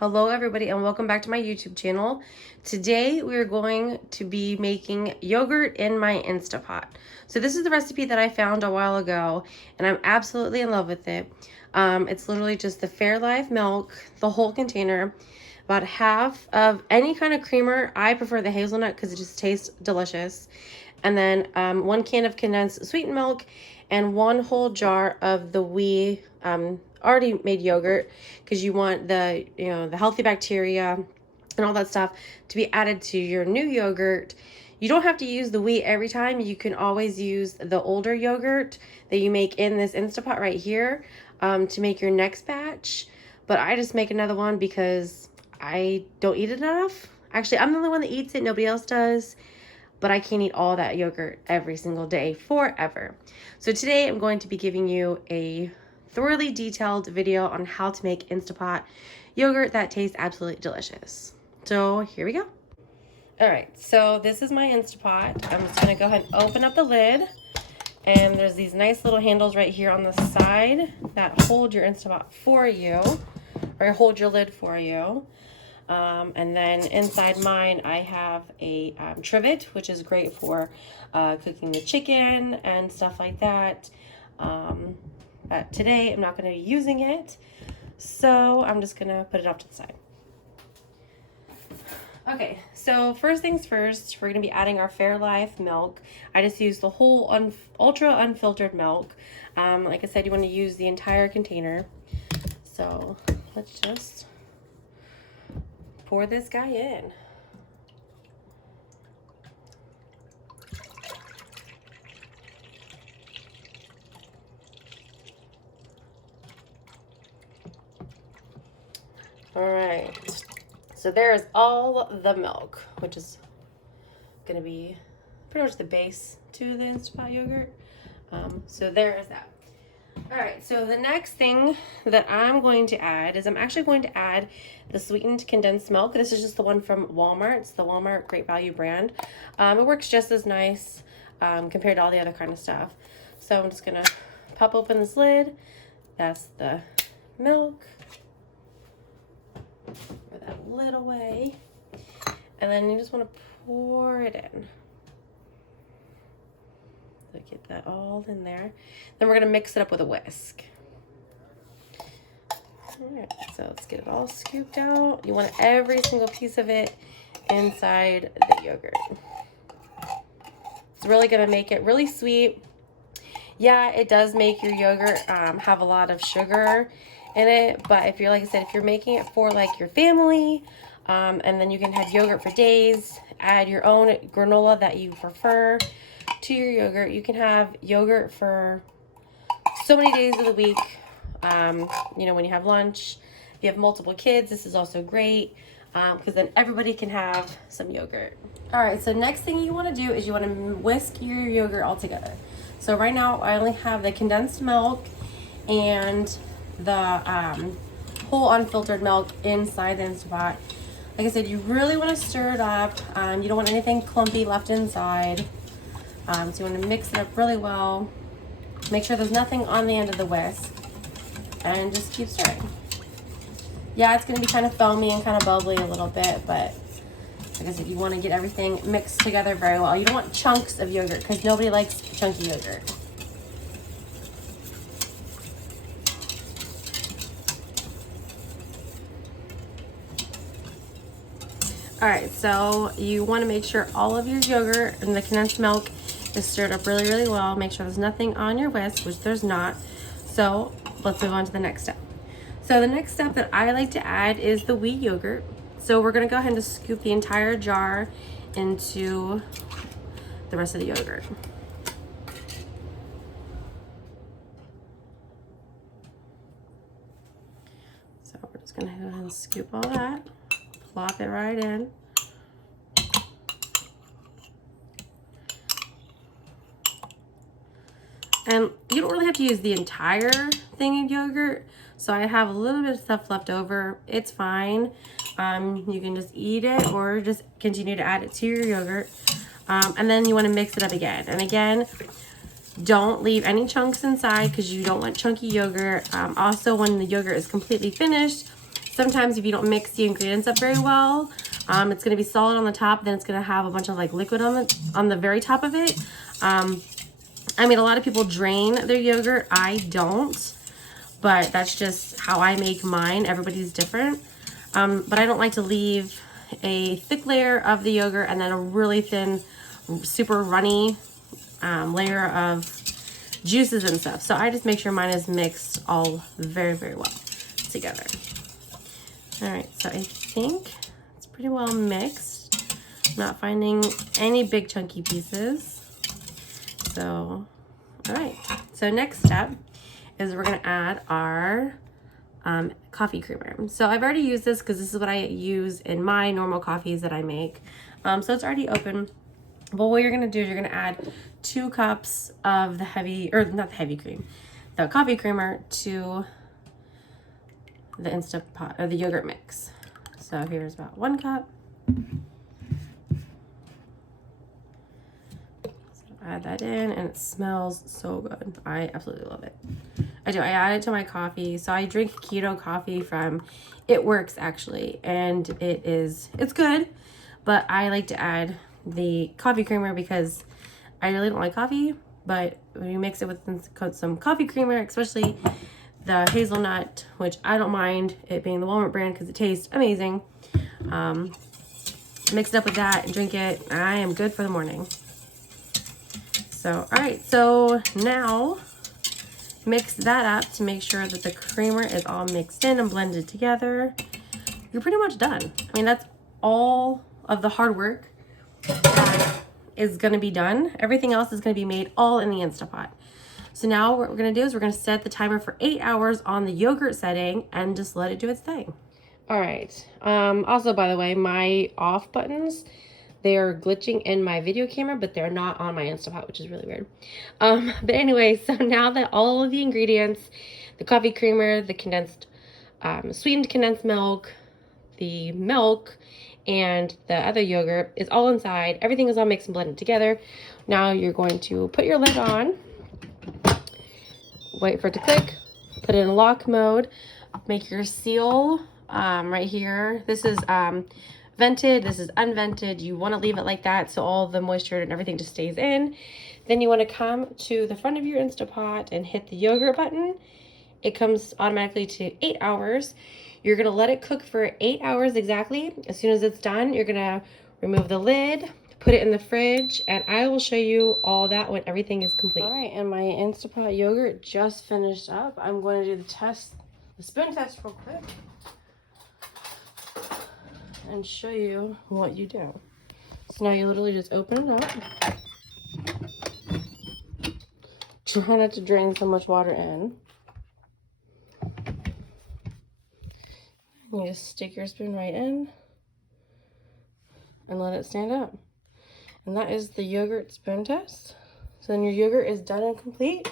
Hello everybody and welcome back to my YouTube channel. Today we're going to be making yogurt in my Instapot. So this is the recipe that I found a while ago and I'm absolutely in love with it. It's literally just the Fairlife milk, the whole container, about half of any kind of creamer. I prefer the hazelnut because it just tastes delicious. And then 1 can of condensed sweetened milk and 1 whole jar of the already made yogurt, because you want the the healthy bacteria and all that stuff to be added to your new yogurt. You don't have to use the wheat every time. You can always use the older yogurt that you make in this Instapot right here to make your next batch. But I just make another one because I don't eat it enough. Actually, I'm the only one that eats it. Nobody else does. But I can't eat all that yogurt every single day forever. So today I'm going to be giving you a thoroughly detailed video on how to make Instapot yogurt that tastes absolutely delicious. So here we go. All right, so this is my Instapot. I'm just gonna go ahead and open up the lid, and there's these nice little handles right here on the side that hold your Instapot for you, or hold your lid for you. And then inside mine, I have a trivet, which is great for cooking the chicken and stuff like that. But today, I'm not going to be using it, so I'm just going to put it off to the side. Okay, so first things first, we're going to be adding our Fairlife milk. I just used the whole ultra unfiltered milk. Like I said, you want to use the entire container. So let's just pour this guy in. All right, so there's all the milk, which is gonna be pretty much the base to the Instapot yogurt. So there is that. All right, so the next thing that I'm going to add is I'm actually going to add the sweetened condensed milk. This is just the one from Walmart. It's the Walmart Great Value brand. It works just as nice compared to all the other kind of stuff. So I'm just gonna pop open this lid. That's the milk. Throw that lid away. And then you just want to pour it in. So get that all in there. Then we're going to mix it up with a whisk. All right, so let's get it all scooped out. You want every single piece of it inside the yogurt. It's really going to make it really sweet. Yeah, it does make your yogurt have a lot of sugar in it, but if you're, like I said, if you're making it for like your family, and then you can have yogurt for days, add your own granola that you prefer to your yogurt. You can have yogurt for so many days of the week. You know, when you have lunch, if you have multiple kids, this is also great because then everybody can have some yogurt. All right, so next thing you want to do is you want to whisk your yogurt all together. So right now I only have the condensed milk and the whole unfiltered milk inside the Instapot. Like I said, you really want to stir it up. You don't want anything clumpy left inside. So you want to mix it up really well. Make sure there's nothing on the end of the whisk. And just keep stirring. Yeah, it's going to be kind of foamy and kind of bubbly a little bit, but like I said, you want to get everything mixed together very well. You don't want chunks of yogurt because nobody likes chunky yogurt. All right, so you want to make sure all of your yogurt and the condensed milk is stirred up really, really well. Make sure there's nothing on your whisk, which there's not. So let's move on to the next step. So the next step that I like to add is the wheat yogurt. So we're gonna go ahead and scoop the entire jar into the rest of the yogurt. So we're just gonna go ahead and scoop all that, plop it right in. And you don't really have to use the entire thing of yogurt. So I have a little bit of stuff left over. It's fine. You can just eat it or just continue to add it to your yogurt. And then you want to mix it up again. And again, don't leave any chunks inside because you don't want chunky yogurt. Also, when the yogurt is completely finished, sometimes if you don't mix the ingredients up very well, it's going to be solid on the top, then it's going to have a bunch of like liquid on the very top of it. I mean, a lot of people drain their yogurt. I don't, but that's just how I make mine. Everybody's different. But I don't like to leave a thick layer of the yogurt and then a really thin, super runny layer of juices and stuff. So I just make sure mine is mixed all very, very well together. All right, so I think it's pretty well mixed. I'm not finding any big chunky pieces. So, all right. So next step is we're gonna add our coffee creamer. So I've already used this because this is what I use in my normal coffees that I make. So it's already open. But what you're gonna do is you're gonna add 2 cups of the heavy, or not the heavy cream, the coffee creamer to the Instant Pot or the yogurt mix. So here's about 1 cup. Add that in, and it smells so good. I absolutely love it. I do. I add it to my coffee. So I drink keto coffee from It Works actually, and it's good, but I like to add the coffee creamer because I really don't like coffee, but when you mix it with some coffee creamer, especially the hazelnut, which I don't mind it being the Walmart brand because it tastes amazing. Mix it up with that and drink it. I am good for the morning. So, all right, so now mix that up to make sure that the creamer is all mixed in and blended together. You're pretty much done. I mean, that's all of the hard work that is gonna be done. Everything else is gonna be made all in the Instant Pot. So now what we're gonna do is we're gonna set the timer for 8 hours on the yogurt setting and just let it do its thing. All right, also by the way, my off buttons, they are glitching in my video camera, but they're not on my Instant Pot, which is really weird. But anyway, so now that all of the ingredients, the coffee creamer, the condensed, sweetened condensed milk, the milk, and the other yogurt is all inside, everything is all mixed and blended together. Now you're going to put your lid on, wait for it to click, put it in lock mode, make your seal right here. This is vented, this is unvented. You want to leave it like that so all the moisture and everything just stays in. Then you want to come to the front of your Instant Pot and hit the yogurt button. It comes automatically to 8 hours. You're going to let it cook for 8 hours exactly. As soon as it's done, you're going to remove the lid, put it in the fridge, and I will show you all that when everything is complete. All right, and my Instant Pot yogurt just finished up. I'm going to do the spoon test real quick and show you what you do. So now you literally just open it up. Try not to drain so much water in. You just stick your spoon right in and let it stand up. And that is the yogurt spoon test. So then your yogurt is done and complete.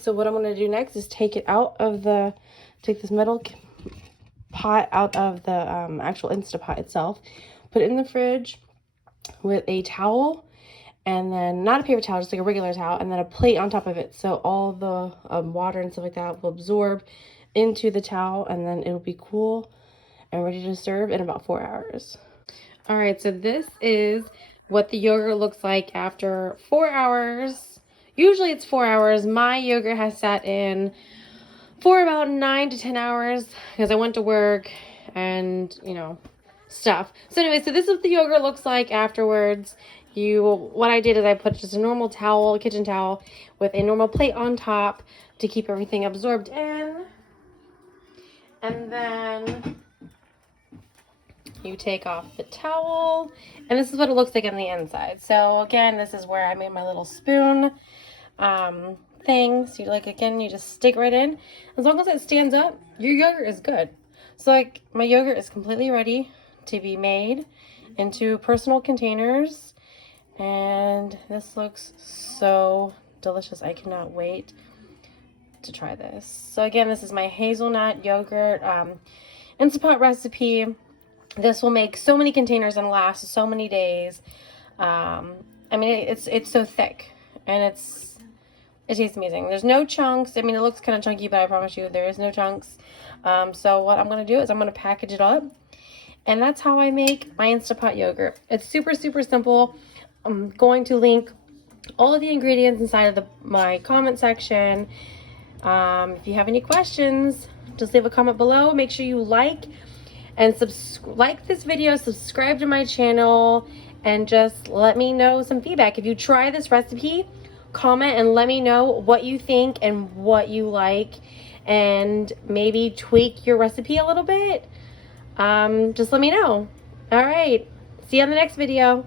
So what I'm going to do next is take it out of take this metal pot out of the actual Instant Pot itself, put it in the fridge with a towel, and then not a paper towel, just like a regular towel, and then a plate on top of it, so all the water and stuff like that will absorb into the towel, and then it'll be cool and ready to serve in about 4 hours. All right, so this is what the yogurt looks like after 4 hours. Usually it's 4 hours. My yogurt has sat in for about 9 to 10 hours because I went to work and, you know, stuff. So anyway, so this is what the yogurt looks like afterwards. What I did is I put just a normal towel, a kitchen towel, with a normal plate on top to keep everything absorbed in. And then you take off the towel, and this is what it looks like on the inside. So again, this is where I made my little spoon thing. So you just stick right in. As long as it stands up, your yogurt is good. So like my yogurt is completely ready to be made into personal containers, and this looks so delicious. I cannot wait to try this. So again, this is my hazelnut yogurt Instant Pot recipe. This will make so many containers and last so many days. I mean, it's so thick, and it's It tastes amazing. There's no chunks. I mean, it looks kind of chunky, but I promise you there is no chunks. So what I'm going to do is I'm going to package it up. And that's how I make my Instapot yogurt. It's super, super simple. I'm going to link all of the ingredients inside of my comment section. If you have any questions, just leave a comment below. Make sure you like this video, subscribe to my channel, and just let me know some feedback. If you try this recipe, comment and let me know what you think and what you like, and maybe tweak your recipe a little bit. Just let me know. All right, see you on the next video.